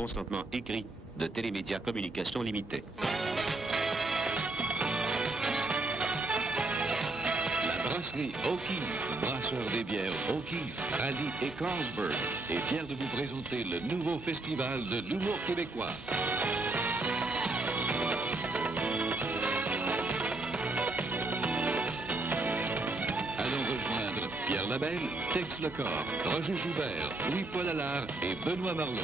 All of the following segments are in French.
consentement écrit de Télémédia Communication Limitée. La brasserie O'Keeffe, brasseur des bières O'Keeffe, Raleigh et Carlsberg, est fier de vous présenter le nouveau festival de l'humour québécois. Allons rejoindre Pierre Labelle, Tex Lecor, Roger Joubert, Louis-Paul Allard et Benoît Marleau.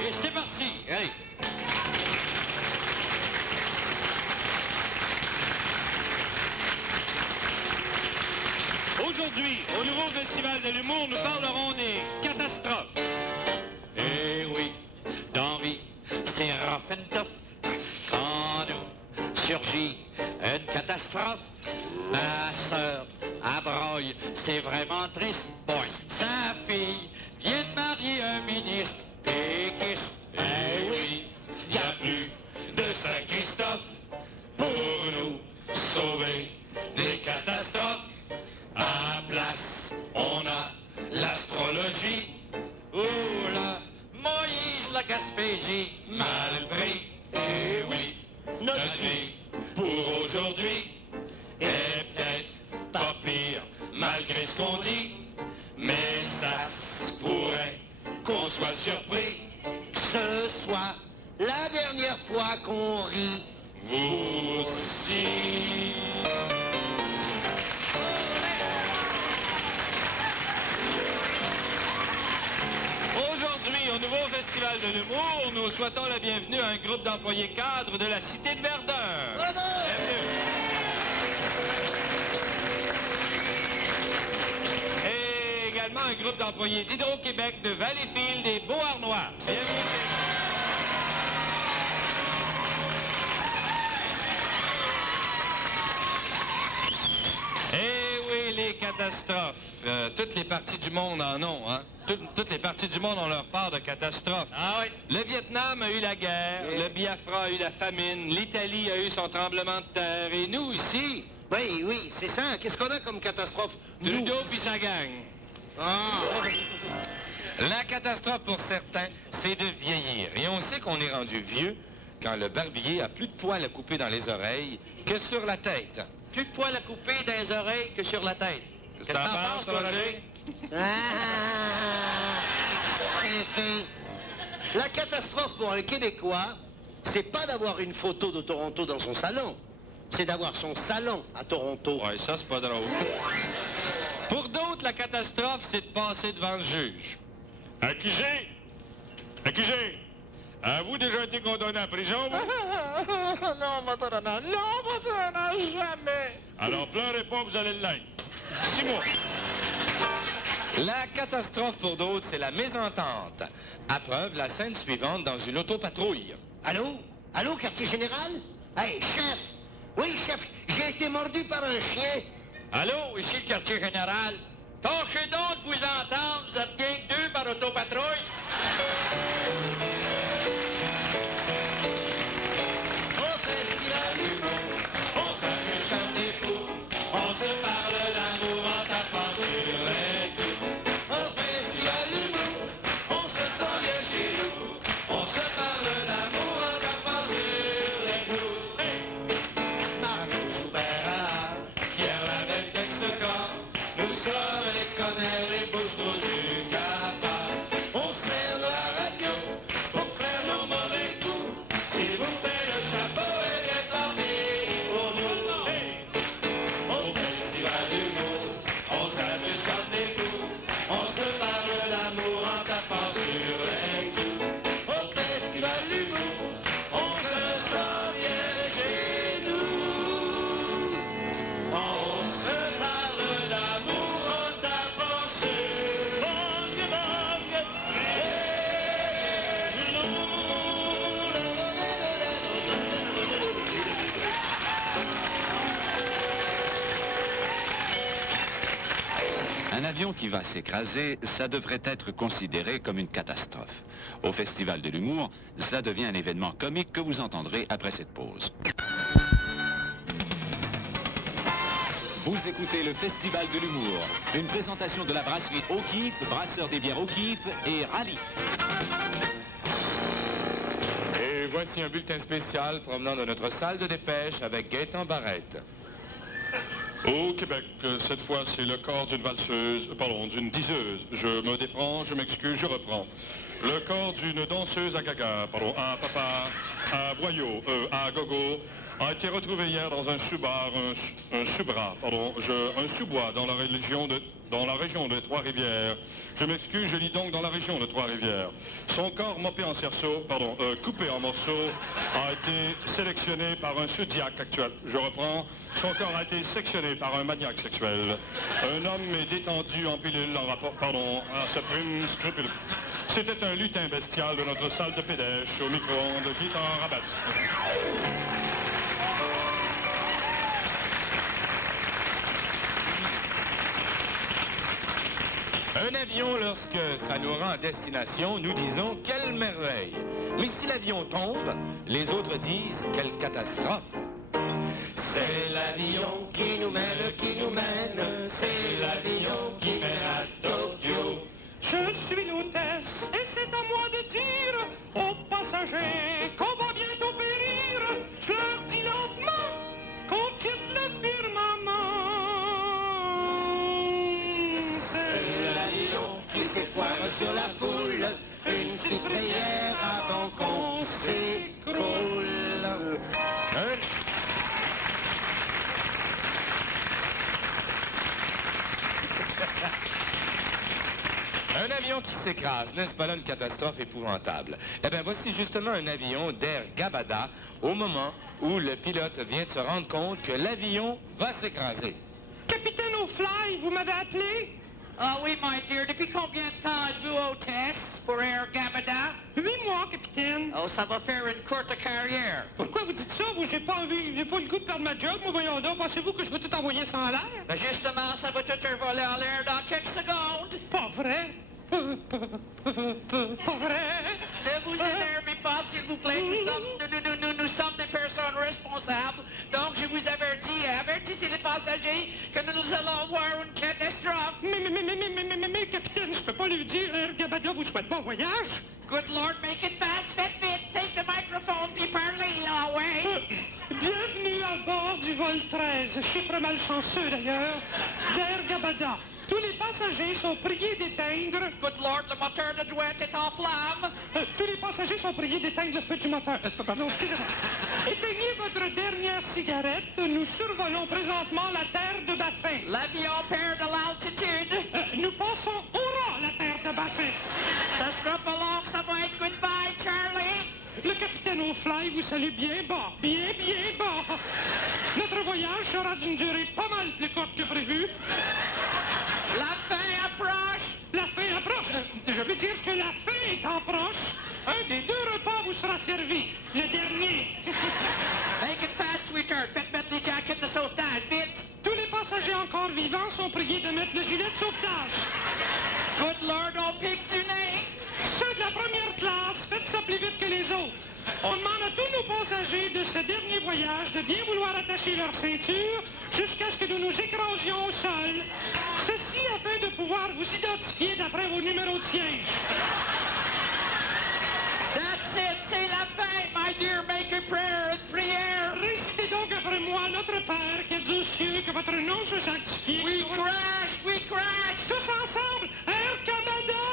Et c'est parti, allez. Aujourd'hui, au nouveau Festival de l'humour, nous parlerons des catastrophes. Eh oui, dans vie, c'est rough and tough. Quand nous surgit une catastrophe, ma sœur, à broye, c'est vraiment triste. Bon, sa fille vient de marier un ministre péquiste. Eh oui, il n'y a plus de Saint-Christophe pour nous sauver des catastrophes. À place, on a l'astrologie. Oula, Moïse la Gaspésie, mal pris. Eh oui, notre vie pour aujourd'hui est peut-être pas pire, malgré ce qu'on dit. Mais ça se pourrait qu'on soit surpris. Ce soit la dernière fois qu'on rit. Vous aussi. Aujourd'hui, au nouveau Festival de l'humour, nous souhaitons la bienvenue à un groupe d'employés cadres de la Cité de Verdun. Bienvenue. Et également un groupe d'employés d'Hydro-Québec de Valleyfield et Beauharnois. Bienvenue chez nous. Eh oui, les catastrophes. Toutes les parties du monde en ont, hein? Toutes les parties du monde ont leur part de catastrophes. Ah oui? Le Vietnam a eu la guerre, le Biafra a eu la famine, l'Italie a eu son tremblement de terre, et nous, ici... Oui, oui, c'est ça. Qu'est-ce qu'on a comme catastrophe? Trudeau puis sa gang. Ah. La catastrophe pour certains, c'est de vieillir. Et on sait qu'on est rendu vieux quand le barbier a plus de poils à couper dans les oreilles que sur la tête. Plus de poils à couper dans les oreilles que sur la tête. Qu'est-ce que t'en penses, toi, Roger? La catastrophe pour un Québécois, c'est pas d'avoir une photo de Toronto dans son salon. C'est d'avoir son salon à Toronto. Ouais, ça, c'est pas drôle. Pour d'autres, la catastrophe, c'est de passer devant le juge. Accusé! Accusé! Avez-vous déjà été condamné à prison, vous? Non, Matarana, non, Matarana, jamais. Alors pleurez pas, vous allez l'être. 6 mois. La catastrophe pour d'autres, c'est la mésentente. À preuve, la scène suivante dans une autopatrouille. Allô? Allô, quartier général? Hey, chef! Oui, chef, j'ai été mordu par un chien. Allô, ici le quartier général. Tâchez donc de vous entendre, vous êtes bien que 2 par autopatrouille. Au festival humour, on s'amuse comme des fous. On se parle d'amour en tapant sur les coups. Au festival humour, on se sent bien chez nous. On se parle d'amour en tapant sur les coups. Hey! Marco Joubert, Pierre Labelle, Tex Lecor, nous sommes les connards, les bouches du cafard. On se sert de la radio pour faire nos mauvais coups. S'il vous plaît, le chapeau est bien parti pour nous. Hey! Au festival d'humour, on s'amuse comme des fous. On se parle d'amour en tapant sur les coups. Au festival d'humour, on se sent bien chez nous. On se parle d'amour en tapant sur les Un avion qui va s'écraser, ça devrait être considéré comme une catastrophe. Au Festival de l'humour, ça devient un événement comique que vous entendrez après cette pause. Vous écoutez le Festival de l'humour, une présentation de la brasserie O'Keeffe, brasseur des bières O'Keeffe et Rallye. Et voici un bulletin spécial provenant de notre salle de dépêche avec Gaëtan Barrette. Au Québec, cette fois, c'est le corps d'une valseuse, pardon, d'une diseuse. Je me déprends, je m'excuse, je reprends. Le corps d'une danseuse à gaga, pardon, à papa, à boyau, à gogo, a été retrouvé hier dans un sous-bar, un sous-bras, pardon, un sous-bois dans la région de Trois-Rivières. Je m'excuse, je lis donc dans la région de Trois-Rivières. Son corps mopé en cerceaux, pardon, coupé en morceaux, a été sélectionné par un zodiaque actuel. Je reprends. Son corps a été sectionné par un maniaque sexuel. Un homme est détendu en pilule en rapport, pardon, à ce prime scrupule. C'était un lutin bestial de notre salle de pédèche au micro-ondes qui est en rabat. Un avion, lorsque ça nous rend à destination, nous disons « quelle merveille ». Mais si l'avion tombe, les autres disent « quelle catastrophe ». C'est l'avion qui nous mène, c'est l'avion qui mène à Tokyo. Je suis l'hôtesse et c'est à moi de dire aux passagers qu'on va bientôt périr. Je leur dis lentement qu'on quitte le firmament. C'est l'avion qui s'effoire sur la foule, une petite prière avant qu'on s'écroule. Un avion qui s'écrase, n'est-ce pas là une catastrophe épouvantable? Eh bien, voici justement un avion d'Air Gabada au moment où le pilote vient de se rendre compte que l'avion va s'écraser. Capitaine O'Fly, vous m'avez appelé? Ah oui, my dear. Depuis combien de temps êtes-vous hôtesse pour Air Gabada? 8 mois, capitaine. Oh, ça va faire une courte carrière. Pourquoi vous dites ça? Moi, j'ai pas le goût de perdre ma job. Moi, voyons donc, pensez-vous que je vais tout envoyer ça en l'air? Ben justement, ça va tout voler en l'air dans quelques secondes. Pas vrai? Pas vrai? Ne vous énervez pas, s'il vous plaît. Nous sommes des personnes responsables. Donc, je vous avertissez les passagers que nous allons voir une catastrophe. Mais, capitaine, je peux pas lui dire, Air Gabada vous souhaite bon voyage? Good Lord, make it fast, faites vite, take the microphone, puis parlez, ah ouais. Bienvenue à bord du vol 13, chiffre malchanceux d'ailleurs, d'Air Gabada. Tous les passagers sont priés d'éteindre... Good Lord, le moteur de douette est en flamme. Tous les passagers sont priés d'éteindre le feu du moteur. Pardon, excusez-moi. Éteignez votre dernière cigarette. Nous survolons présentement la terre de Baffin. L'avion perd de l'altitude. Nous passons au ras la terre de Baffin. Ça sera pas long, ça va être goodbye, Charlie. Le capitaine O'Fly vous salue bien bas, bien bas. Notre voyage sera d'une durée pas mal plus courte que prévu. La fin approche. La fin approche. Je veux dire que la fin est en proche. Un des 2 repas vous sera servi. Le dernier. Make it fast, sweetheart. Faites mettre les jackets de sauvetage, vite. Tous les passagers encore vivants sont priés de mettre le gilet de sauvetage. Good Lord, on pique du nez. Ceux de la première classe, faites ça plus vite que les autres. On demande à tous nos passagers de ce dernier voyage de bien vouloir attacher leur ceinture jusqu'à ce que nous nous écrasions au sol. Ceci afin de pouvoir vous identifier d'après vos numéros de siège. That's it, c'est la fin, my dear. Make a prayer and prière. Récitez donc après moi, notre Père qui est aux cieux, que votre nom soit sanctifié. We crash. Tous ensemble, Air Canada!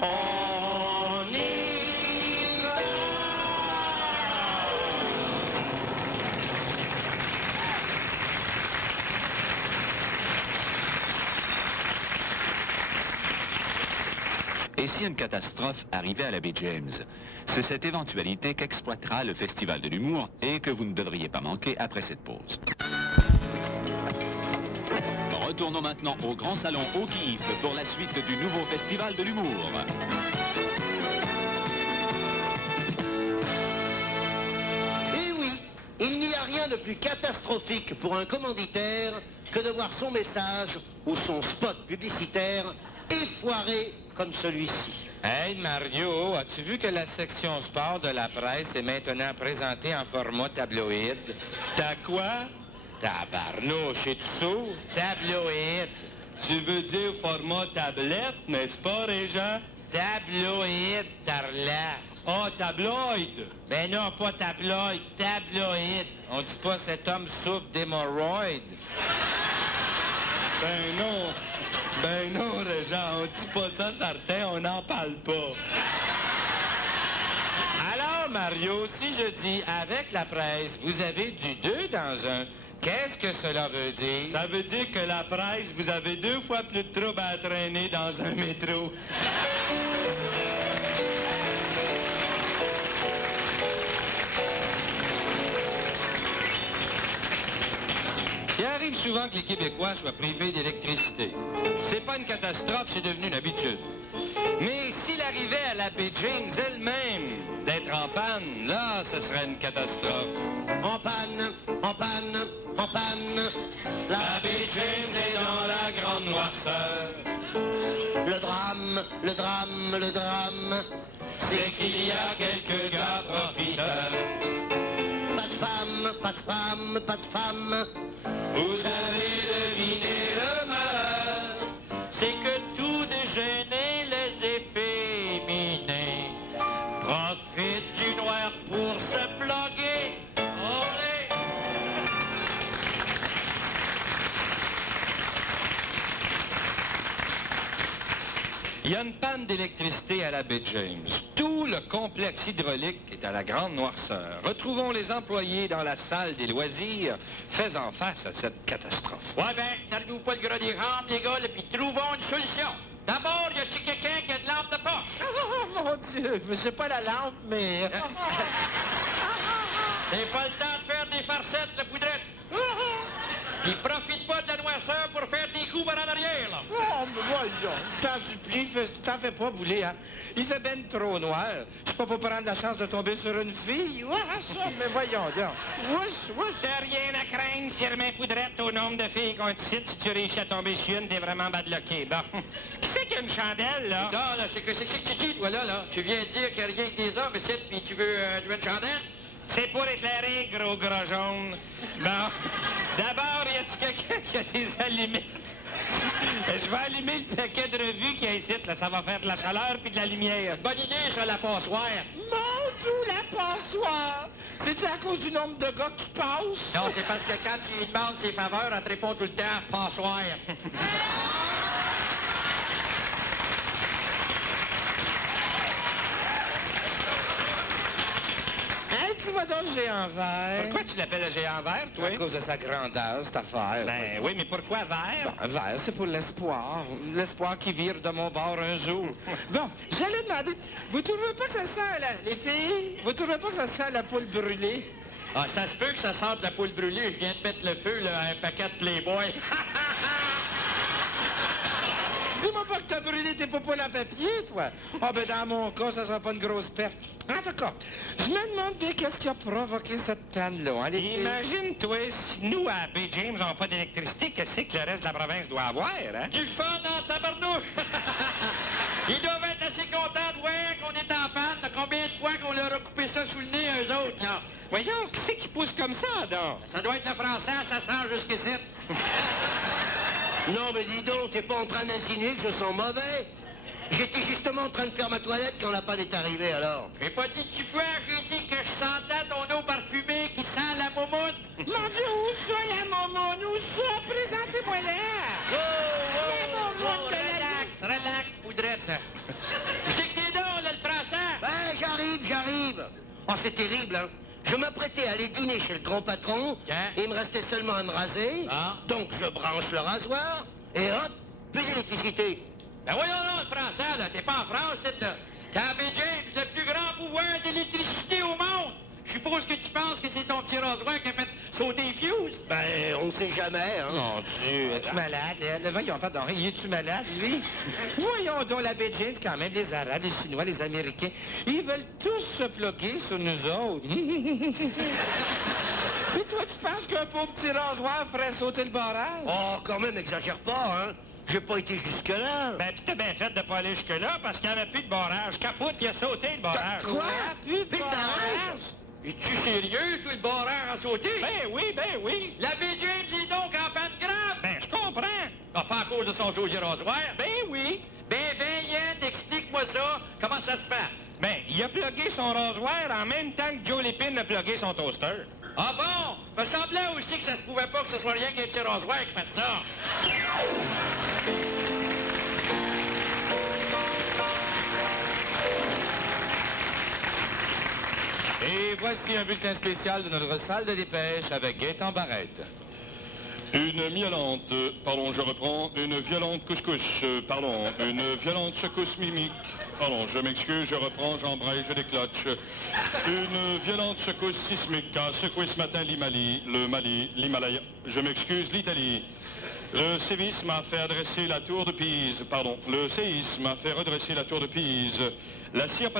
On ira. Et si une catastrophe arrivait à la baie James? C'est cette éventualité qu'exploitera le Festival de l'humour et que vous ne devriez pas manquer après cette pause. Retournons maintenant au Grand Salon O'Keeffe pour la suite du nouveau Festival de l'humour. Et oui, il n'y a rien de plus catastrophique pour un commanditaire que de voir son message ou son spot publicitaire effoiré comme celui-ci. Hey Mario, as-tu vu que la section sport de la presse est maintenant présentée en format tabloïd? T'as quoi? Tabarnouche, es-tu sourd? Tabloïd. Tu veux dire format tablette, n'est-ce pas, Régent? Tabloïd, Tarlat. Oh, tabloïd! Ben non, pas tabloïd, tabloïd. On dit pas cet homme souffre d'hémorroïdes. Ben non, Régent, on dit pas ça, certain, on n'en parle pas. Alors, Mario, si je dis avec la presse, vous avez du 2 dans un, qu'est-ce que cela veut dire? Ça veut dire que la presse, vous avez 2 fois plus de troubles à traîner dans un métro. Il arrive souvent que les Québécois soient privés d'électricité. C'est pas une catastrophe, c'est devenu une habitude. Mais s'il arrivait à la baie James elle-même d'être en panne, là, ce serait une catastrophe. En panne, en panne, en panne. La baie James est dans la grande noirceur. Le drame, le drame, le drame. C'est qu'il y a quelques gars profiteurs. Pas de femme, pas de femme, pas de femme. Vous avez deviné le malheur. C'est que tout déjeuner, les efféminés profitent du noir pour se bloguer. Olé! Il y a une panne d'électricité à la baie James. Tout le complexe hydraulique est à la grande noirceur. Retrouvons les employés dans la salle des loisirs faisant face à cette catastrophe. Ouais, ben, n'arrivez-vous pas le gras des rampes, les gars, là, puis trouvons une solution. D'abord, y a-t-il quelqu'un qui a de lampe de poche? Oh, mon Dieu, mais c'est pas la lampe, mais... C'est pas le temps de faire des farcettes, le poudrette. Puis profite pas de la noirceur pour faire des coups par en arrière, là. Oh, mais voyons, je t'en supplie, t'en fais pas bouler, hein. Il fait ben trop noir. C'est pas pour prendre la chance de tomber sur une fille. Mais voyons, donc. T'as rien à craindre, Firmin Poudrette, au nombre de filles qu'on te cite. Si tu réussis à tomber sur une, t'es vraiment badlocké. Bon. Qui c'est qui a une chandelle, là? Non, là, c'est que tu dis, toi, là. Tu viens de dire qu'il n'y a rien que des hommes ici, puis tu veux une chandelle? C'est pour éclairer, gros gras jaune. Bon. D'abord, y a-tu quelqu'un qui a des allumettes? Je vais allumer le paquet de revues qu'il y a ici, là. Ça va faire de la chaleur puis de la lumière. Bonne idée, ça, la passoire. Mon Dieu, la passoire! C'est à cause du nombre de gars qui passent? Non, c'est parce que quand tu lui demandes ses faveurs, elle te répond tout le temps, passoire. Hey, dis-moi donc le géant vert. Pourquoi tu l'appelles le géant vert, toi? À cause de sa grandeur, cette affaire. Ben oui, mais pourquoi vert? Bon, vert, c'est pour l'espoir. L'espoir qui vire de mon bord un jour. Bon, j'allais demander, vous trouvez pas que ça sent, les filles, vous trouvez pas que ça sent la poule brûlée? Ah, ça se peut que ça sente la poule brûlée. Je viens de mettre le feu, là, à un paquet de Playboy. Dis-moi pas que t'as brûlé tes popoles en papier, toi. Ah, ben dans mon cas, ça sera pas une grosse perte. En tout cas, je me demande bien qu'est-ce qui a provoqué cette panne-là. Hein, les filles? Imagine-toi, si nous, à Bay James, on n'a pas d'électricité, qu'est-ce que le reste de la province doit avoir, hein? Du fun en tabarnouche! Ils doivent être assez contents de voir qu'on est en panne. De combien de fois qu'on leur a coupé ça sous le nez, eux autres, là? Voyons, qui c'est qui pousse comme ça, donc? Ça doit être le français, ça sent jusqu'ici. Non, mais dis donc, t'es pas en train d'insinuer que je sens mauvais? J'étais justement en train de faire ma toilette quand la panne est arrivée, alors. J'ai pas dit que tu peux, j'ai dit que je sentais ton eau parfumée qui sent la moumoune. Mon Dieu, où ça, la maman? Où ça? Présentez-moi là! La maman de la... Relax, poudrette, là. C'est que t'es donc, là, le français. Ben, j'arrive. Oh, c'est terrible, hein. Je m'apprêtais à aller dîner chez le grand patron, et il me restait seulement à me raser, donc je branche le rasoir, et hop, plus d'électricité. Ben voyons là, le français, là, t'es pas en France, c'est là. T'as Bay James, le plus grand pouvoir d'électricité au monde. Je suppose que tu penses que c'est ton petit rasoir qui a fait sauter les fuses. Ben, on sait jamais, hein. Mon Dieu, es-tu malade? Voyons, pardon, es-tu malade, lui? Voyons donc, la Baie James, quand même, les Arabes, les Chinois, les Américains, ils veulent tous se bloquer sur nous autres. Puis toi, tu penses qu'un pauvre petit rasoir ferait sauter le barrage? Oh, quand même, exagère pas, hein. J'ai pas été jusque-là. Ben, pis t'as bien fait de pas aller jusque-là, parce qu'il n'y avait plus de barrage. Capote, il a sauté le barrage. Quoi? Plus de barrage? Es-tu sérieux, toi, le barreur a sauté? Ben oui. La Baie James pas à cause de son jauge rasoir? Ben oui. Ben, Yann, explique-moi ça. Comment ça se fait? Ben, il a plugué son rasoir en même temps que Joe Lépine a plugué son toaster. Ah bon? Me semblait aussi que ça se pouvait pas que ce soit rien qu'un petit rasoir qui fasse ça. Et voici un bulletin spécial de notre salle de dépêche avec Gaëtan Barrette. Une violente, pardon, je reprends, une violente couscous, pardon, une violente secousse mimique, pardon, je m'excuse, je reprends, j'embraye, je décloche. Une violente secousse sismique a secoué ce matin l'Himalaya, je m'excuse, l'Italie. Le séisme a fait adresser la tour de Pise, pardon, le séisme a fait redresser la tour de Pise. La pire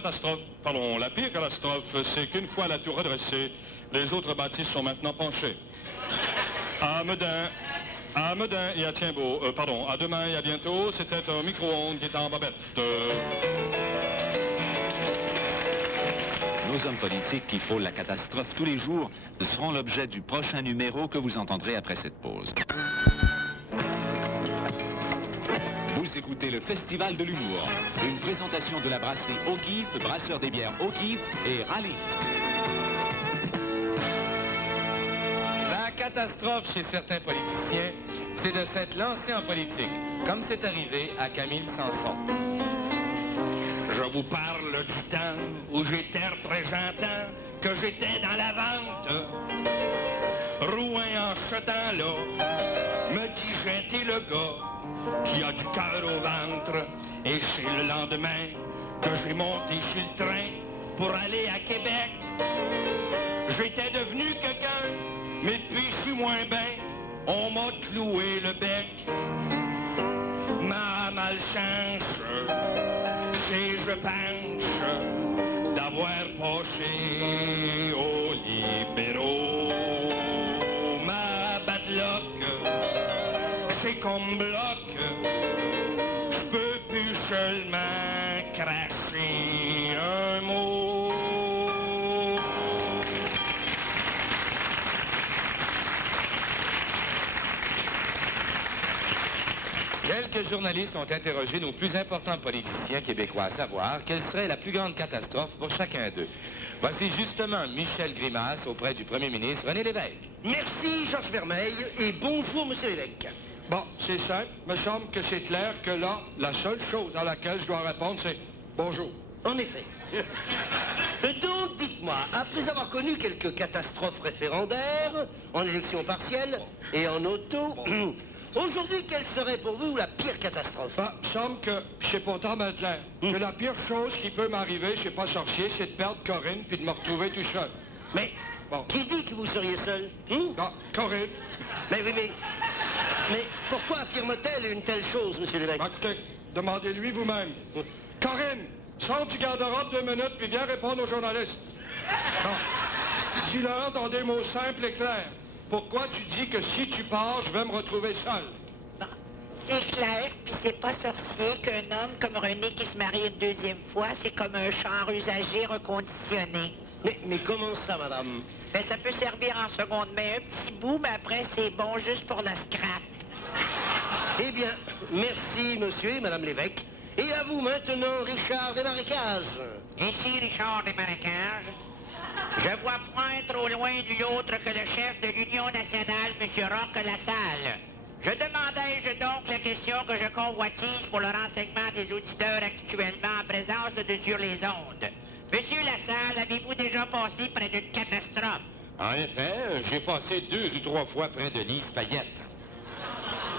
catastrophe, c'est qu'une fois la tour redressée, les autres bâtisses sont maintenant penchées. À Meudin et à Tienbeau, à demain et à bientôt, c'était un micro-ondes qui était en babette. Nos hommes politiques qui frôlent la catastrophe tous les jours seront l'objet du prochain numéro que vous entendrez après cette pause. Vous écoutez le Festival de l'humour, une présentation de la brasserie O'Keeffe, brasseur des bières O'Keeffe et Rallye. La catastrophe chez certains politiciens, c'est de s'être lancé en politique, comme c'est arrivé à Camille Sanson. Je vous parle du temps où j'étais représentant, que j'étais dans la vente. Rouen en ce temps-là me dit j'étais le gars qui a du cœur au ventre. Et c'est le lendemain que j'ai monté sur le train pour aller à Québec. J'étais devenu quelqu'un, mais depuis je suis moins bien, on m'a cloué le bec. Ma malchance, c'est je pense d'avoir penché aux libéraux. Ma bad luck, c'est qu'on me bloque, je peux plus seulement cracher un mot. Quelques journalistes ont interrogé nos plus importants politiciens québécois à savoir quelle serait la plus grande catastrophe pour chacun d'eux. Voici justement Michel Grimace auprès du premier ministre René Lévesque. Merci, Georges Vermeil, et bonjour, monsieur l'évêque. Bon, c'est simple. Me semble que c'est clair que là, la seule chose à laquelle je dois répondre, c'est bonjour. En effet. Donc, dites-moi, après avoir connu quelques catastrophes référendaires, en élection partielle et en auto, aujourd'hui, quelle serait pour vous la pire catastrophe? Ben, il semble que, pis c'est pourtant bien clair, que la pire chose qui peut m'arriver, je suis pas sorcier, c'est de perdre Corinne puis de me retrouver tout seul. Mais, bon. Qui dit que vous seriez seul? Non, Corinne. Mais oui, mais pourquoi affirme-t-elle une telle chose, monsieur l'évêque? Écoutez, demandez-lui vous-même. Corinne, sors du garde-robe 2 minutes puis viens répondre aux journalistes. Bon. Dis-leur dans des mots simples et clairs. Pourquoi tu dis que si tu pars, je vais me retrouver seul? C'est clair, puis c'est pas sorcier qu'un homme comme René qui se marie une deuxième fois, c'est comme un char usagé reconditionné. Mais comment ça, madame? Ben, ça peut servir en seconde main un petit bout, mais après, c'est bon juste pour la scrap. Eh bien, merci, monsieur et madame l'évêque. Et à vous maintenant, Richard des Marécages. Ici, Richard des Marécages. Je vois poindre au loin nul autre que le chef de l'Union nationale, M. Roch Lassalle. Je demandais-je donc la question que je convoitise pour le renseignement des auditeurs actuellement en présence de sur les ondes. Monsieur Lassalle, avez-vous déjà passé près d'une catastrophe? En effet, j'ai passé 2 ou 3 fois près de Lise Payette.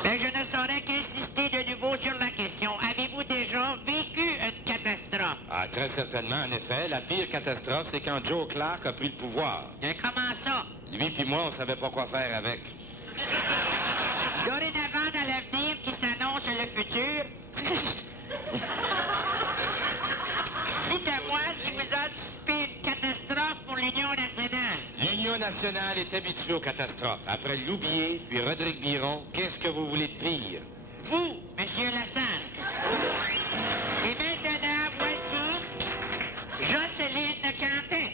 Mais je ne saurais qu'insister de nouveau sur la question. Avez-vous déjà vécu une catastrophe? Ah, très certainement, en effet. La pire catastrophe, c'est quand Joe Clark a pris le pouvoir. Et comment ça? Lui puis moi, on savait pas quoi faire avec. Dorénavant, dans l'avenir qui s'annonce le futur, dites-moi si vous anticipez une catastrophe pour l'Union nationale. L'Union nationale est habituée aux catastrophes. Après Loubier, puis Rodrigue Biron, qu'est-ce que vous voulez de pire? Vous, Monsieur Lassalle. Et maintenant, voici Jocelyne Quentin.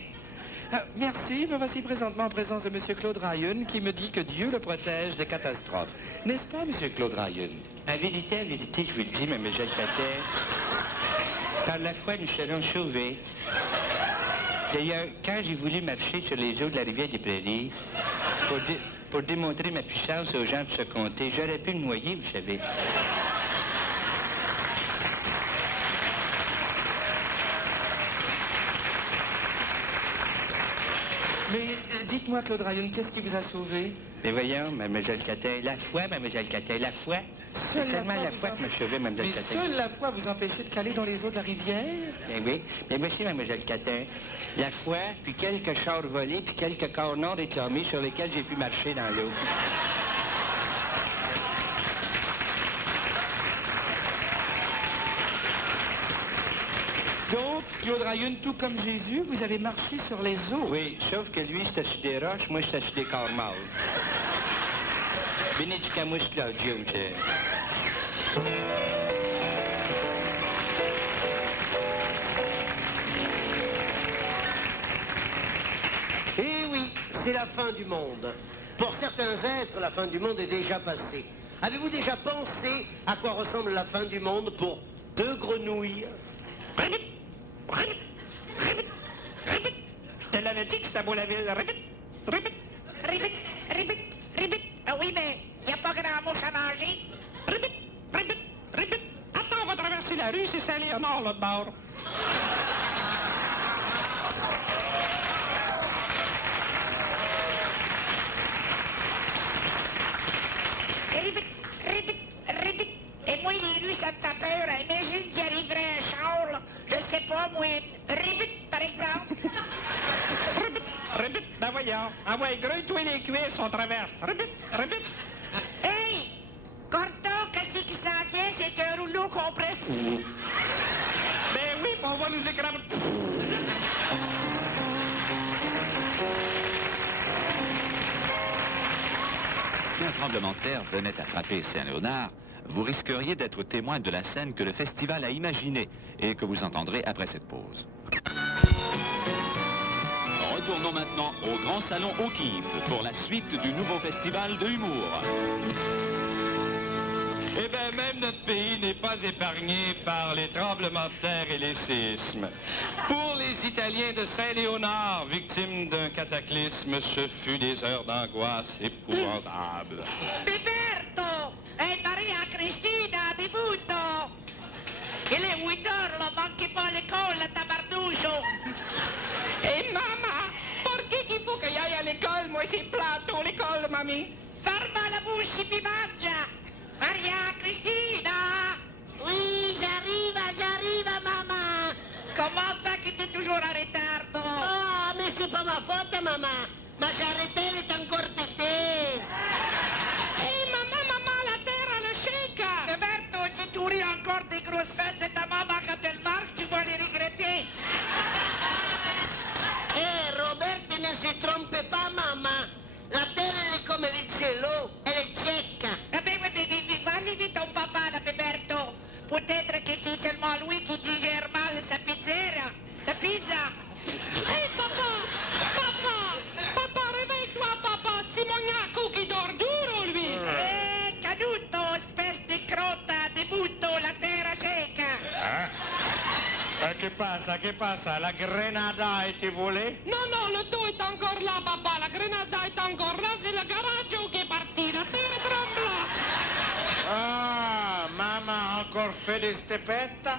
merci. Me voici présentement en présence de M. Claude Ryan qui me dit que Dieu le protège des catastrophes. N'est-ce pas, M. Claude Ryan? En vérité, je vous le dis, mademoiselle Pater, par la foi, nous serons sauvés. D'ailleurs, quand j'ai voulu marcher sur les eaux de la rivière des Prairies, pour démontrer ma puissance aux gens de ce comté, j'aurais pu me noyer, vous savez. Mais dites-moi, Claude Ryan, qu'est-ce qui vous a sauvé? Mais voyons, mademoiselle Catin, la foi, mademoiselle Catin, la foi. C'est seulement la foi qui m'a sauvé, mademoiselle Mais Catin. seule la foi vous empêchait de caler dans les eaux de la rivière? Ben oui, mais voici, mademoiselle Catin, la foi, puis quelques chars volés, puis quelques corps non réclamés sur lesquels j'ai pu marcher dans l'eau. Donc, Claude Ryan, tout comme Jésus, vous avez marché sur les eaux? Oui, sauf que lui, c'était sur des roches, moi, c'était sur des corps morts. Benedicamus Claudium, c'est... Eh oui, c'est la fin du monde. Pour certains êtres, la fin du monde est déjà passée. Avez-vous déjà pensé à quoi ressemble la fin du monde pour 2 grenouilles? Je te l'avais dit que c'était beau la ville. Répète. Ah oui, mais y a pas grand mouche à manger. Répète. Attends, on va traverser la rue, c'est Saint-Léonard, l'autre bord. Répète. Et moi, les rues, ça me fait peur. Imagine qu'il arriverait un char, là. Je sais pas, moi. Répète, par exemple. Répète, ben voyons. Ah ouais, grouille-toi les cuisses, on traverse. Répète. Hey! Corto, qu'est-ce qui s'en vient? C'est un rouleau compressé. Ben oui, on va nous écraser. Si un tremblement de terre venait à frapper Saint-Léonard, vous risqueriez d'être témoin de la scène que le festival a imaginée et que vous entendrez après cette pause. Retournons maintenant au Grand Salon O'Keeffe pour la suite du nouveau festival de humour. Eh bien, même notre pays n'est pas épargné par les tremblements de terre et les séismes. Pour les Italiens de Saint-Léonard, victimes d'un cataclysme, ce fut des heures d'angoisse épouvantables. Piperto! Ehi, Maria Cristina, di butto! Che le vuoi torlo, manchi pas l'école, tabarducho! Et maman, pourquoi qu'il faut que j'aille à l'école? Moi, c'est plateau l'école, mamie. Ferma la bouche, si mi mangia! Maria Cristina! Oui, j'arrive, maman! Comment ça que t'es toujours en retard? Ah, mais c'est pas ma faute, maman. Ma charretelle est encore pétée. Hé, maman, la terre, elle est chic! Roberto, si tu ris encore des grosses fesses de ta maman quand elle marche, tu vas les regretter. Roberto, ne se trompe pas, maman. La terre, elle est comme il cielo. Elle est tchèque. Va-y vite ton papa, là, Roberto. Peut-être que c'est seulement lui qui digère mal sa pizzeria. Sa pizza. Hé, papa, réveille-toi, papa. Simoniaco qui dort duro, lui. Caduto, espèce de crotta, de butto, la terra seca. Che passa? La grenada a été volée? Non, le dos est encore là, papa. La grenada est encore là. C'est le garage qui est parti. La terre tremble. Ah, maman a encore fait des stepettes?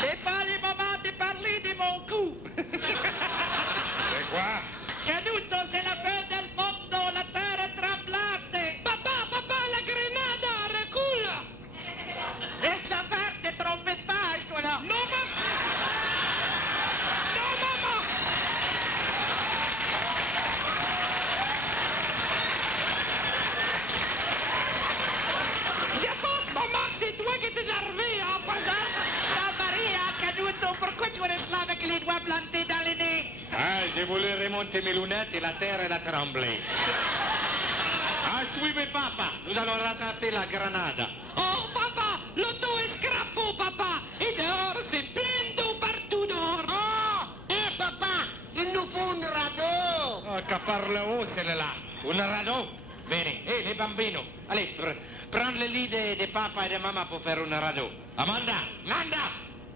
C'est pas le moment de parler de mon cou. C'est quoi? Caduto, c'est la fin del mondo, la terra è tremblante. Papa, la grenada recule. Laisse-la faire, te trompes pas, toi là. Non, maman. Je pense, maman, que c'est toi qui t'es énervé, hein, pas ça? La Maria, Caduto, pourquoi tu restes là avec les doigts plantés dans le nez? Ah, j'ai voulu remonter mes lunettes et la terre, elle a tremblé. Ah, suivez papa, nous allons rattraper la grenada. Oh, papa, l'auto est scrappo, papa. Et dehors, c'est plein d'eau partout dehors. Papa, il nous faut che parle haut, celle-là. Un radeau. Bene. Les bambino. Allez, prends le lit de papa et de maman pour faire un radeau. Amanda!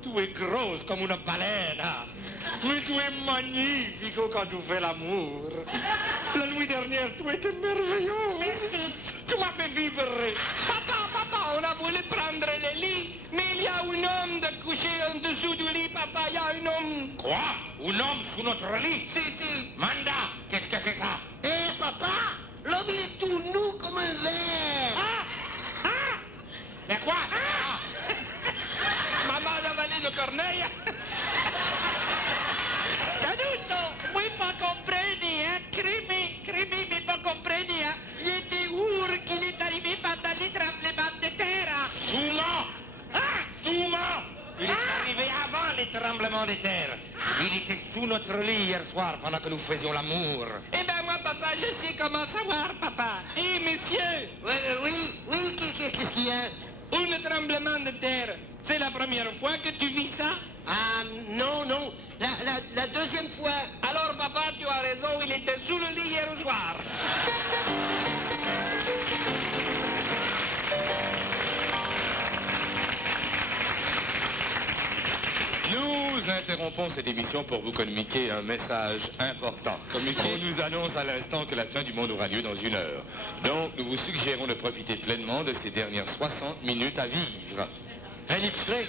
Tu es grosse comme une baleine. Mais tu es magnifique quand tu fais l'amour. La nuit dernière, tu étais merveilleuse. Tu m'as fait vibrer. Papa, on a voulu prendre le lit, mais il y a un homme de coucher en dessous du lit, papa, il y a un homme. Quoi? Un homme sous notre lit? Si. Manda, qu'est-ce que c'est ça? Papa, l'homme il est tout nu comme un verre. Mais quoi? Maman a avalé le corneille. Canuto, oui pas compreni, hein? Crimi, mais pas compreni, hein? Il était où qu'il est arrivé pendant les tremblements de terre? Souma! Il est arrivé avant les tremblements de terre. Il était sous notre lit hier soir pendant que nous faisions l'amour. Eh ben moi, papa, je sais comment savoir, papa. Eh, monsieur, Oui, qu'est-ce qu'il y a? un tremblement de terre, c'est la première fois que tu vis ça? Ah, non, la deuxième fois. Alors, papa, tu as raison, il était sous le lit hier soir. Nous interrompons cette émission pour vous communiquer un message important. On nous annonce à l'instant que la fin du monde aura lieu dans 1 heure. Donc, nous vous suggérons de profiter pleinement de ces dernières 60 minutes à vivre. Un extrait?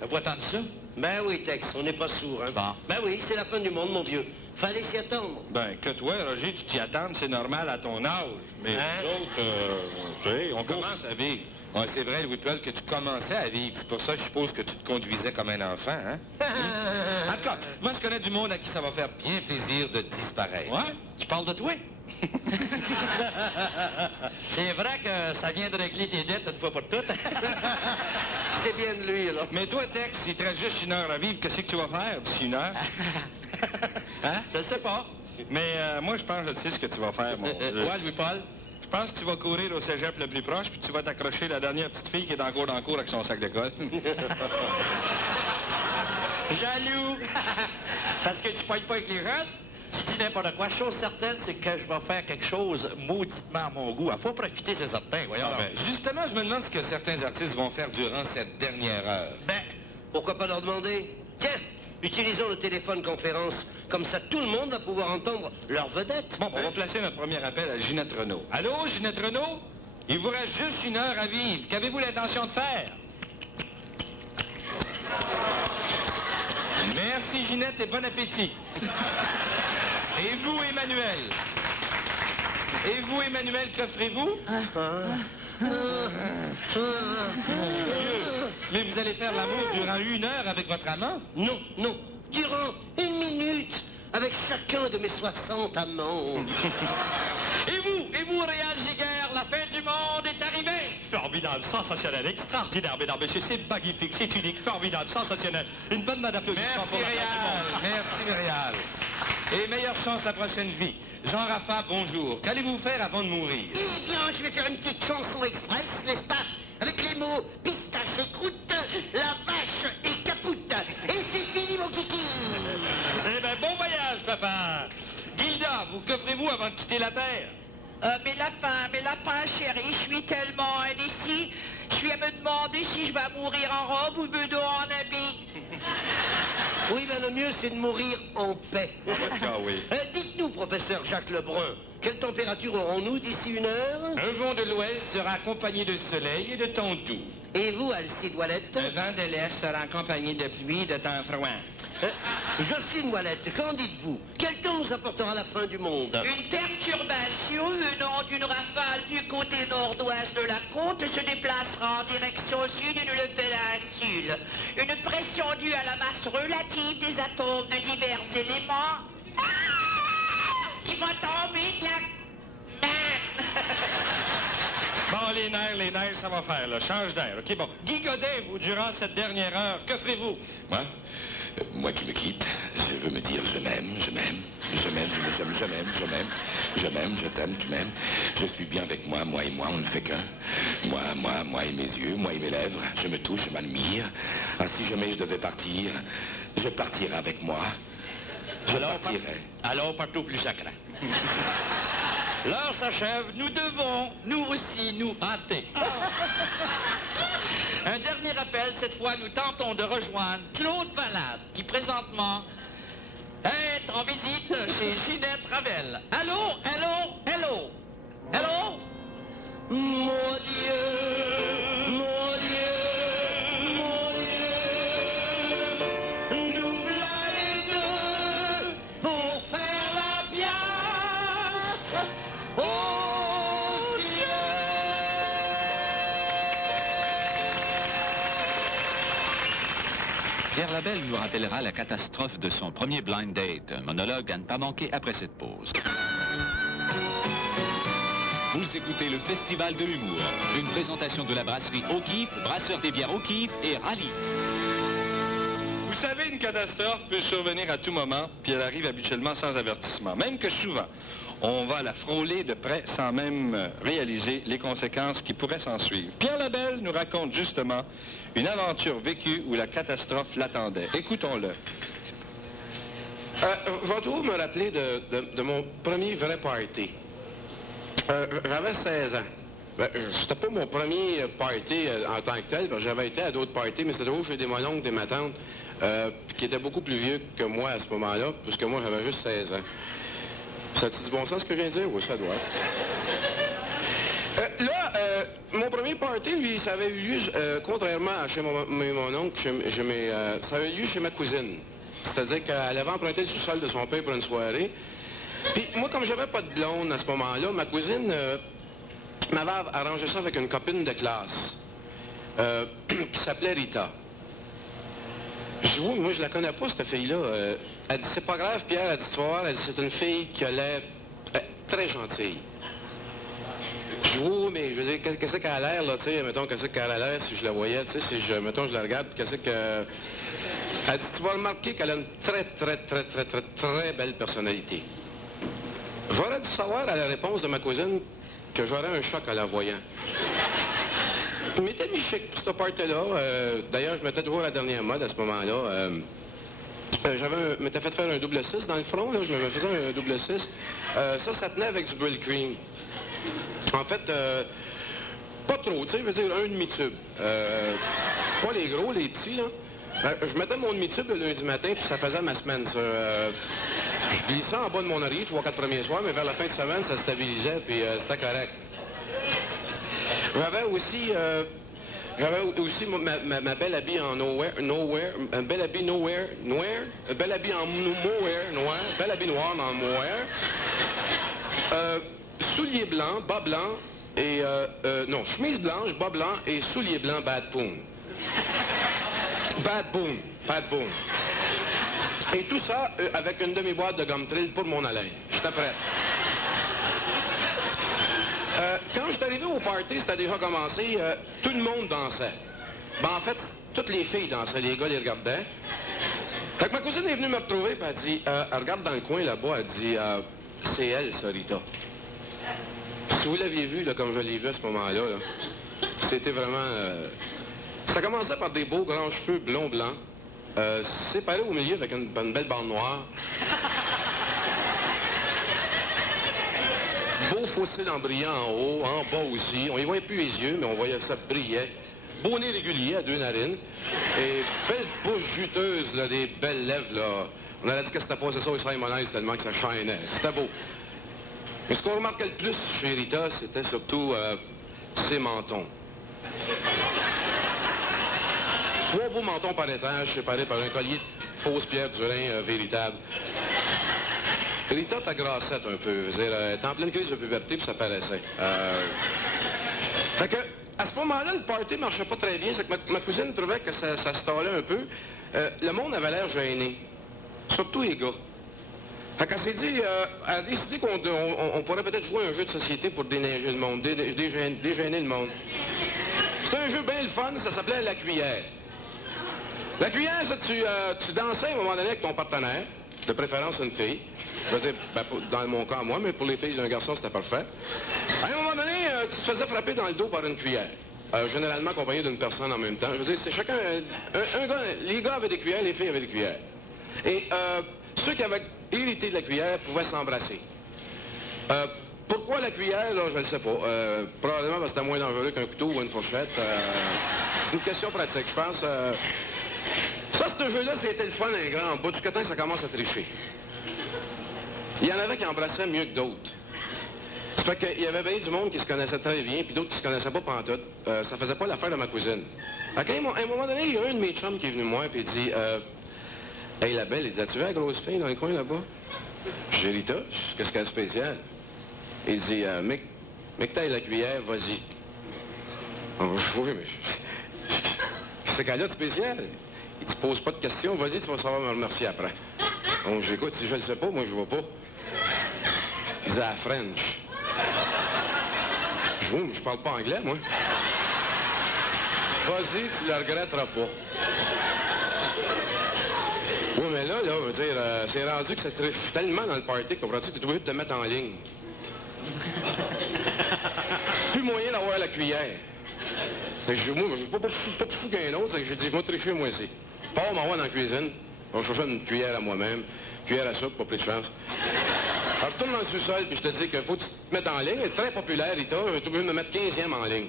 La voix tant de ça? Ben oui, Tex, on n'est pas sourd, hein. Bon. Ben oui, c'est la fin du monde, mon vieux. Fallait s'y attendre. Ben, que toi, Roger, tu t'y attends, c'est normal à ton âge. Mais nous autres, tu sais, on commence à vivre. Ouais, c'est vrai, Louis-Paul, que tu commençais à vivre. C'est pour ça que je suppose que tu te conduisais comme un enfant, hein? En tout cas, moi, je connais du monde à qui ça va faire bien plaisir de disparaître. Ouais? Tu parles de toi? C'est vrai que ça vient de régler tes dettes une fois pour toutes. C'est bien de lui, là. Mais toi, Tex, il te reste juste 1 heure à vivre. Qu'est-ce que tu vas faire d'ici 1 heure? Hein? Je sais pas. Mais moi, je pense que je sais ce que tu vas faire, mon... Ouais, Louis-Paul? Je pense que tu vas courir au cégep le plus proche, puis tu vas t'accrocher la dernière petite fille qui est encore dans le cours avec son sac d'école. Jaloux! Parce que tu ne pas avec les jeunes? Je dis n'importe quoi. Chose certaine, c'est que je vais faire quelque chose mauditement à mon goût. Il faut profiter, c'est certain, voyons. Ah, ben, justement, je me demande ce que certains artistes vont faire durant cette dernière heure. Ben, pourquoi pas leur demander? Tiens, utilisons le téléphone conférence. Comme ça, tout le monde va pouvoir entendre leur vedette. Bon, on va placer notre premier appel à Ginette Renault. Allô, Ginette Renault? Il vous reste juste 1 heure à vivre. Qu'avez-vous l'intention de faire? Merci, Ginette, et bon appétit. Et vous, Emmanuel? Et vous, Emmanuel, qu'offrez-vous? Mais vous allez faire l'amour durant 1 heure avec votre amant? Non, durant 1 minute, avec chacun de mes 60 amants. Et vous, Réal Giguère, la fin du monde est arrivée! Formidable, sensationnel, extraordinaire, mesdames, messieurs, c'est magnifique, c'est unique, formidable, sensationnel. Une bonne main d'applaudissements pour la fin du monde. Merci, Réal. Et meilleure chance la prochaine vie. Jean Raffa, bonjour. Qu'allez-vous faire avant de mourir? Eh bien, je vais faire une petite chanson express, n'est-ce pas? Avec les mots pistache et croûte, la vache et capoute. Et c'est fini, mon kiki! Eh ben, bon voyage, papa. Gilda, vous qu'offrez-vous avant de quitter la Terre? Mes lapins, chérie, je suis tellement indécis. Je suis à me demander si je vais mourir en robe ou bedeau en habit. Oui, ben le mieux, c'est de mourir en paix. Ah oui. Dites-nous, professeur Jacques Lebrun, quelle température aurons-nous d'ici 1 heure? Un vent de l'ouest sera accompagné de soleil et de temps doux. Et vous, Alcide Ouellette? Un vent de l'est sera accompagné de pluie et de temps froid. Jocelyne Ouellette, qu'en dites-vous? Quel temps nous apportera la fin du monde? Une perturbation venant d'une rafale du côté nord-ouest de la côte se déplacera en direction sud de la péninsule. Une pression due à la masse relative des atomes de divers éléments qui va tomber de la... Bon, les nerfs, ça va faire, là. Change d'air, OK? Bon, Guy Godet, vous, durant cette dernière heure, que ferez-vous? Moi qui me quitte, je veux me dire je m'aime, je m'aime, je m'aime, je t'aime, tu m'aimes. Je suis bien avec moi et moi, on ne fait qu'un. Moi et mes yeux, moi et mes lèvres, je me touche, je m'admire. Ah, si jamais je devais partir, je partirai avec moi. Je partirai. Alors, partons plus sacré. L'heure s'achève, nous devons, nous aussi, nous hâter. Un dernier appel, cette fois, nous tentons de rejoindre Claude Valade, qui présentement est en visite chez Ginette Ravel. Allô, allô, hello, hello? Mon Dieu, mon Dieu, mon Dieu, nous voilà les deux pour faire la pièce au ciel. Pierre Labelle nous rappellera la catastrophe de son premier blind date, un monologue à ne pas manquer après cette pause. Vous écoutez le Festival de l'humour, une présentation de la brasserie O'Keeffe, brasseur des bières O'Keeffe et Rallye. Vous savez, une catastrophe peut survenir à tout moment, puis elle arrive habituellement sans avertissement. Même que souvent, on va la frôler de près sans même réaliser les conséquences qui pourraient s'en suivre. Pierre Labelle nous raconte justement une aventure vécue où la catastrophe l'attendait. Écoutons-le. Je vais toujours me rappeler de mon premier vrai party. J'avais 16 ans. C'était pas mon premier party en tant que tel, parce que j'avais été à d'autres parties, mais c'était toujours chez des mononcles, des ma tante, qui étaient beaucoup plus vieux que moi à ce moment-là, puisque moi j'avais juste 16 ans. Ça te dit bon sens ce que je viens de dire? Oui, ça doit. Mon premier party, lui, ça avait eu lieu, contrairement à chez mon oncle, ça avait eu lieu chez ma cousine. C'est-à-dire qu'elle avait emprunté le sous-sol de son père pour une soirée. Puis moi, comme j'avais pas de blonde à ce moment-là, ma cousine m'avait arrangé ça avec une copine de classe qui s'appelait Rita. Je dis, oui, moi, je la connais pas, cette fille-là. Elle dit, c'est pas grave, Pierre, elle dit, tu vas voir, elle dit, c'est une fille qui a l'air très gentille. Je dis, oui, mais je veux dire, qu'est-ce qu'elle a l'air, là, tu sais, mettons, qu'est-ce qu'elle a l'air si je la voyais, tu sais, si je, mettons, je la regarde, qu'est-ce que... Elle dit, tu vas remarquer qu'elle a une très belle personnalité. J'aurais dû savoir à la réponse de ma cousine que j'aurais un choc en la voyant. Je m'étais mis chic pour cette party-là. D'ailleurs, je m'étais toujours à la dernière mode à ce moment-là. Je m'étais fait faire un double 6 dans le front, là. Je me faisais un double 6. Ça tenait avec du Brill Cream. En fait, pas trop, tu sais, je veux dire un demi-tube. Pas les gros, les petits, là. Je mettais mon demi-tube le lundi matin, puis ça faisait ma semaine, ça. Je glissais en bas de mon oreiller 3-4 premiers soirs, mais vers la fin de semaine, ça stabilisait, puis c'était correct. J'avais aussi ma belle habille en nowhere, un bel habit nowhere, noir, un bel habit en mohair, noir, bel habit noir en mohair, souliers blancs, bas blancs, et, non, chemise blanche, bas blanc et souliers blancs bad boom. Bad boom, bad boom. Et tout ça avec une demi-boîte de gomme trill pour mon haleine. J'étais prêt. Quand je suis arrivé au party, c'était déjà commencé, tout le monde dansait. Ben, en fait, toutes les filles dansaient, les gars les regardaient. Fait que ma cousine est venue me retrouver, puis elle dit, elle regarde dans le coin là-bas, elle dit, c'est elle, ça, Rita. Si vous l'aviez vu, là, comme je l'ai vu à ce moment-là, là, c'était vraiment... Ça commençait par des beaux grands cheveux blonds-blancs, séparés au milieu avec une belle bande noire. Beau fossile en brillant en haut, en bas aussi. On y voyait plus les yeux, mais on voyait ça brillait. Beau nez régulier à 2 narines. Et belle bouche juteuse, là, des belles lèvres, là. On aurait dit que c'était pas ça au Simonize tellement que ça chaînait. C'était beau. Mais ce qu'on remarquait le plus chez Rita, c'était surtout ses mentons. 3 beaux mentons par étage, séparés par un collier de fausses pierres Durin véritable. Rita ta grassette un peu. Je veux dire, elle était en pleine crise de puberté, puis ça paraissait. Fait que, à ce moment-là, le party marchait pas très bien. C'est que ma cousine trouvait que ça se stallait un peu. Le monde avait l'air gêné. Surtout les gars. Fait qu'elle s'est dit, elle a décidé qu'on pourrait peut-être jouer un jeu de société pour déneiger le monde, dégêner le monde. C'était un jeu bien le fun, ça s'appelait La Cuillère. La cuillère, ça, tu dansais à un moment donné avec ton partenaire, de préférence une fille. Je veux dire, ben, dans mon cas, moi, mais pour les filles d'un garçon, c'était parfait. À un moment donné, tu te faisais frapper dans le dos par une cuillère. Généralement accompagné d'une personne en même temps. Je veux dire, c'est chacun... Un gars, les gars avaient des cuillères, les filles avaient des cuillères. Et ceux qui avaient irrités de la cuillère pouvaient s'embrasser. Pourquoi la cuillère, là, je ne sais pas. Probablement parce que c'était moins dangereux qu'un couteau ou une fourchette. C'est une question pratique, je pense. Ça, ce jeu-là, c'était le fun un grand bout. Jusqu'à temps que ça commence à tricher. Il y en avait qui embrassaient mieux que d'autres. Ça fait qu'il y avait bien du monde qui se connaissait très bien, puis d'autres qui se connaissaient pas pantoute. Ça faisait pas l'affaire de ma cousine. À un moment donné, il y a un de mes chums qui est venu me voir, puis il dit Hey, la belle, il dit As-tu vu la grosse fille dans le coin là-bas? J'ai dit Rita, qu'est-ce qu'elle a de spécial? Il dit Mec, t'ailles la cuillère, vas-y. Oh, oui, mais. C'est qu'elle a de spécial. Il dit Pose pas de questions, vas-y, tu vas savoir me remercier après. Donc j'écoute, si je le sais pas, moi je vois pas. Il dit à French. Je parle pas anglais, moi. Vas-y, tu le regretteras pas. Oui, mais là, je veux dire, c'est rendu que ça triche tellement dans le party, comprends-tu, que tu es obligé de te mettre en ligne. Plus moyen d'avoir la cuillère. Moi, je suis pas plus fou qu'un autre, c'est que j'ai dit, je vais tricher moi aussi. Pas m'envoie dans la cuisine, je vais chercher une cuillère à moi-même, cuillère à soupe, pas plus de chance. Alors, je retourne dans le sous-sol, puis je te dis qu'il faut que tu te mettes en ligne. Elle est très populaire, Rita. Je vais être obligé de me mettre 15e en ligne.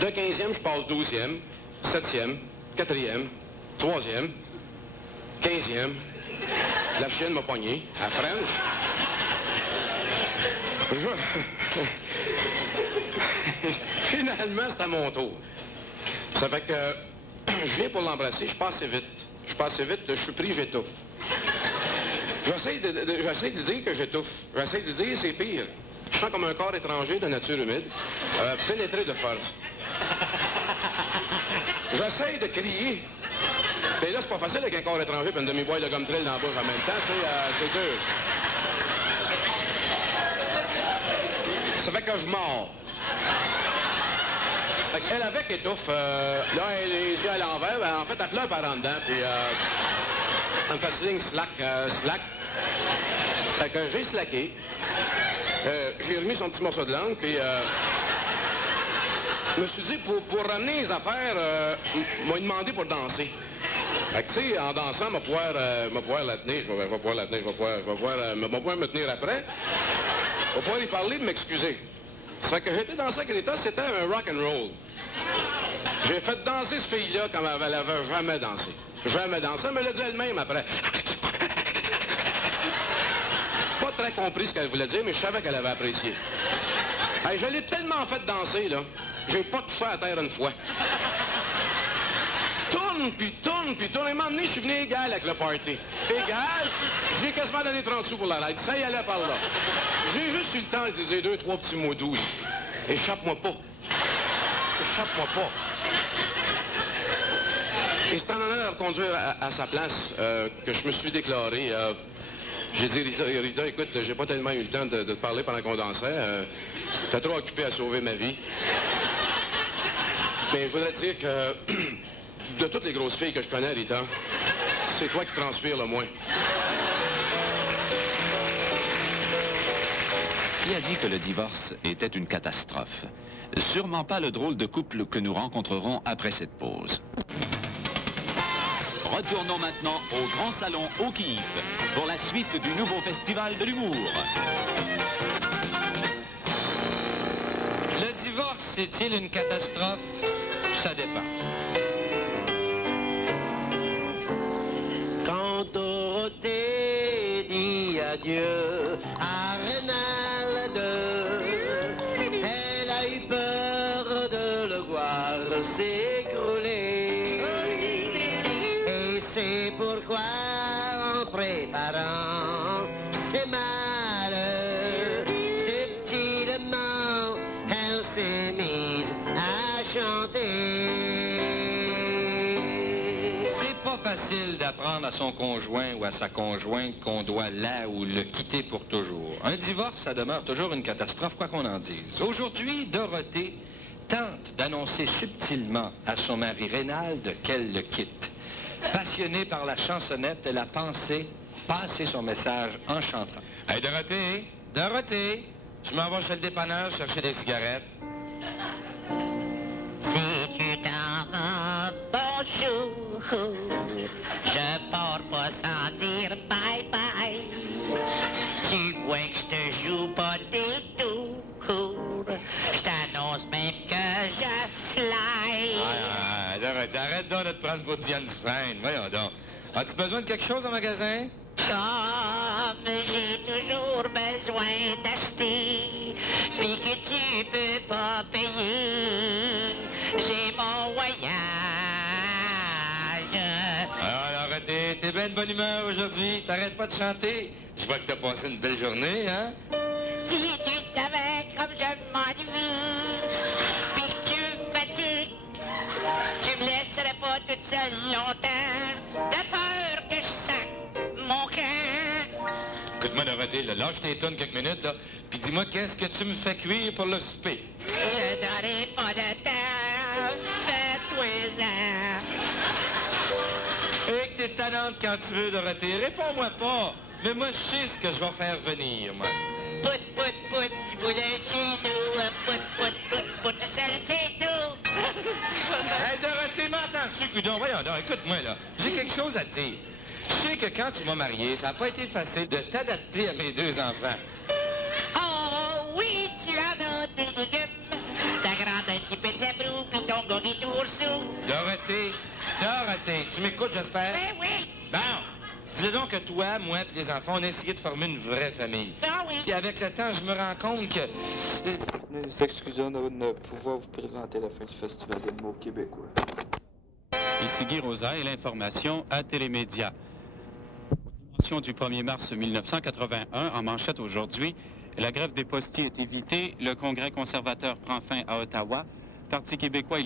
De 15e, je passe 12e, 7e, 4e, 3e, 15e. La chienne m'a pogné, à French. Finalement, c'est à mon tour. Ça fait que je viens pour l'embrasser, je passe vite. Je suis pris, j'étouffe. J'essaie de dire que j'étouffe. J'essaie de dire c'est pire. Je sens comme un corps étranger de nature humide, pénétré de force. J'essaie de crier. Et là, c'est pas facile avec un corps étranger et une demi-boîte de gomme trail dans la bouche en même temps, tu sais, c'est dur. Ça fait que je mords. Fait qu'elle avec étouffe, là, elle a les yeux à l'envers, ben, en fait, elle pleure par en dedans, puis elle me fait signe slack. Fait que j'ai slacké. J'ai remis son petit morceau de langue, puis je me suis dit, pour ramener les affaires, m'a demandé pour danser. Fait que, tu sais, en dansant, m'a pouvoir la tenir, je vais pouvoir la tenir, je vais pouvoir me tenir après. Je vais pouvoir y parler de m'excuser. Ça fait que j'étais dansé avec Rita, c'était un rock and roll. J'ai fait danser cette fille-là comme elle avait jamais dansé. Jamais dansé, elle me l'a dit elle-même après. Pas très compris ce qu'elle voulait dire, mais je savais qu'elle avait apprécié. Hey, je l'ai tellement fait danser, là. J'ai pas touché à terre une fois. Tourne, puis tourne, puis tourne. Et à un moment donné, je suis venu égal avec le party. Égal, j'ai quasiment donné 30 sous pour la ride. Ça y allait par là. J'ai juste eu le temps de dire 2-3 petits mots doux. Échappe-moi pas. Échappe-moi pas. Et c'est en allant la reconduire à sa place que je me suis déclaré. J'ai dit, Rita, écoute, j'ai pas tellement eu le temps de te parler pendant qu'on dansait. T'es trop occupé à sauver ma vie. Mais je voudrais te dire que de toutes les grosses filles que je connais, Rita, c'est toi qui transpires le moins. Qui a dit que le divorce était une catastrophe? Sûrement pas le drôle de couple que nous rencontrerons après cette pause. Retournons maintenant au Grand Salon O'Keeffe pour la suite du nouveau festival de l'humour. Le divorce est-il une catastrophe? Ça dépend. Quand Dorothée dit adieu à Reynald, elle a eu peur de le voir s'écrouler. Et c'est pourquoi, en préparant ses malheurs, subtilement, elle s'est mise à chanter. Facile d'apprendre à son conjoint ou à sa conjointe qu'on doit là ou le quitter pour toujours. Un divorce, ça demeure toujours une catastrophe, quoi qu'on en dise. Aujourd'hui, Dorothée tente d'annoncer subtilement à son mari Reynald qu'elle le quitte. Passionnée par la chansonnette, elle a pensé passer son message en chantant. « Hey Dorothée, Dorothée, je m'en vais chez le dépanneur chercher des cigarettes. » Si tu t'en vas, bonjour, Je pars pas sans dire bye-bye. Tu vois que je te joue pas des tours. Je t'annonce même que je fly. Arrête donc de te prendre pour Diane Dufresne. Voyons donc. As-tu besoin de quelque chose au magasin? Comme j'ai toujours besoin d'acheter, puis que tu peux pas payer, j'ai mon voyage. Alors arrêtez, t'es bien de bonne humeur aujourd'hui. T'arrêtes pas de chanter. Je vois que t'as passé une belle journée, hein? Si tu savais comme je m'ennuie, puis que tu me fatigues, tu me laisserais pas toute seule longtemps, de peur que je sac mon camp. Écoute-moi, Dorothée, là, lâche tes tonnes quelques minutes, là, puis dis-moi qu'est-ce que tu me fais cuire pour le souper? Je n'aurai pas de temps, fais-toi-en. Et que t'es talente quand tu veux, Dorothée, réponds-moi pas. Mais moi, je sais ce que je vais faire venir, moi. Pout, du boulet chez nous, pout, seul c'est tout. Hey, Dorothée, m'entends-tu, coudonc? Voyons donc, écoute-moi, là, j'ai quelque chose à te dire. Je sais que quand tu m'as marié, ça n'a pas été facile de t'adapter à mes deux enfants. Oh oui, tu en as des légumes, ta grande qui pète la broue, pis ton gars qui tourne sous. Dorothée, tu m'écoutes, j'espère? Ben oui. Bon. Dis donc que toi, moi et les enfants, on a essayé de former une vraie famille. Ah oui. Et avec le temps, je me rends compte que... Nous excusons de ne pouvoir vous présenter la fin du Festival des mots québécois. Ici Guy Rosa et l'information à Télémédia. Au du 1er mars 1981, en manchette aujourd'hui, la grève des postiers est évitée, le Congrès conservateur prend fin à Ottawa, Parti québécois...